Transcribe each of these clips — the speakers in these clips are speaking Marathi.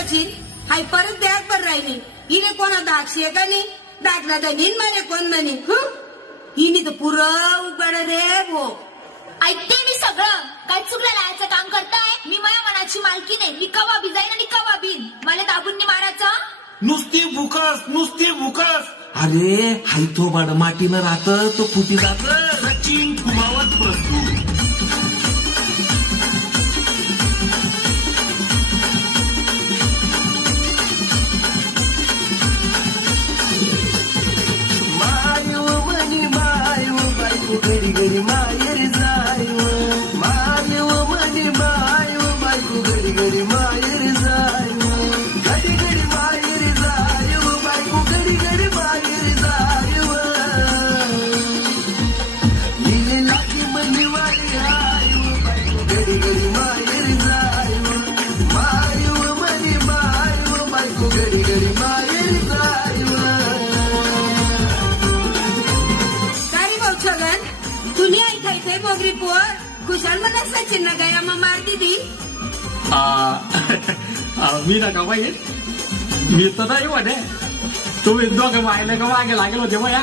सचिन हाय परत बॅग पर राहिली. हिने कोणा दाक्षी का नाही दाखला तर नीन म्हणे कोण म्हणे हं? हिने तर पुरं उघड रे भो. ऐकते मी सगळं. काय चुकलं लायचं काम करताय? मी माझ्या मनाची मालकी नाही. मी कवा बी जाईन आणि कवा बिन मला दाबून मारायचं? नुसती भुकस नुसती भुकस. अरे हाय तो बाड मातीनं राहत तो फुटी जात. सचिन कुमावत प्रस्तुत. बायको घडी घडी माहेर जायव. मायव मनी मायव बायको घडी घडी माहेर जायव. घडी घडी माहेर जायव बायको घडी घडी माहेर जायव. लिहिले लागी मनी वाली आयव बायको घडी घडी माहेर जायव. मायव मनी व बायको घरी घरी माहेर तुनी ऐकाय काय मोगरी पोर? खुशाल म्हणा सचिन ना गया मग मार दिदी. आ, आ, मी नका बाई. मी तर नाही म्हणे. तुम्ही दोघं मायले का मागे लागेल होते बया?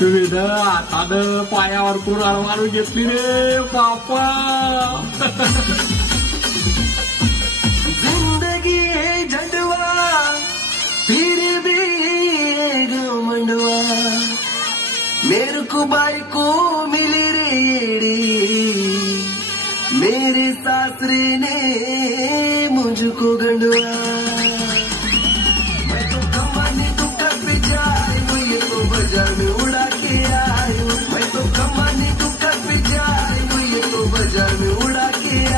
तुम्ही न हातानं पायावर कुराळ मारून घेतली रे बापा जिंदगी है झंडवा फिर भी ये घमंडवा मेरे को मिली रे मेरे सासरे ने मुझको गंडवा. मैं तो कमाने दुकान पे जाए वो ये तो बाजार में उड़ा के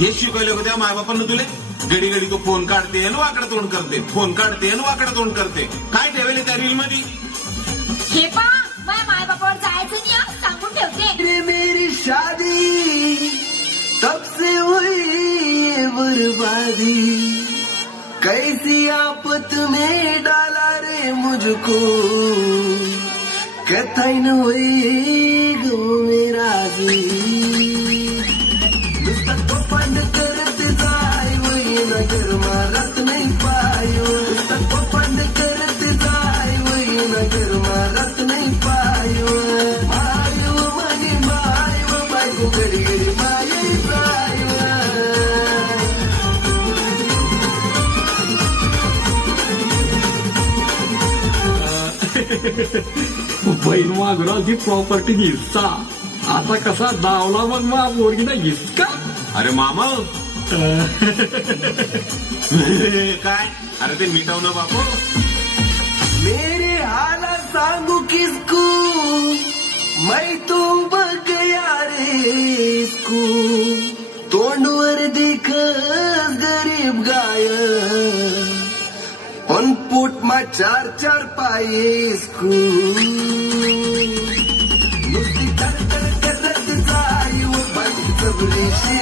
हे शिकवलं का त्या मायबापांना तुले घडी घडी तो फोन काढते आणि वाकडं तोंड करते फोन काढते आणि वाकडं तोंड करते. काय ठेवले त्या रील मध्ये? हे पा माझ्या मायबापावर जायचं नाही हं, सांगून ठेवते. रे मेरी शादी तब से हुई ये बर्बादी। कैसी आफत में डाला रे मुझको। कथन हुई गो मेरा जी। जायो बहीण मागुराची प्रॉपर्टी हिस्सा. आता कसा दावला मग मा पोरगीना हिसका अरे मामा काय? अरे ते मिटवणं बापू. मेरे हाला सांगू किसको? मै तो बग गया रे इसको। तोंडवर दिखस गरीब गाय पण पोटमा चार चार पाये इसको। नुसती तर करत जाय बाई चबलीशी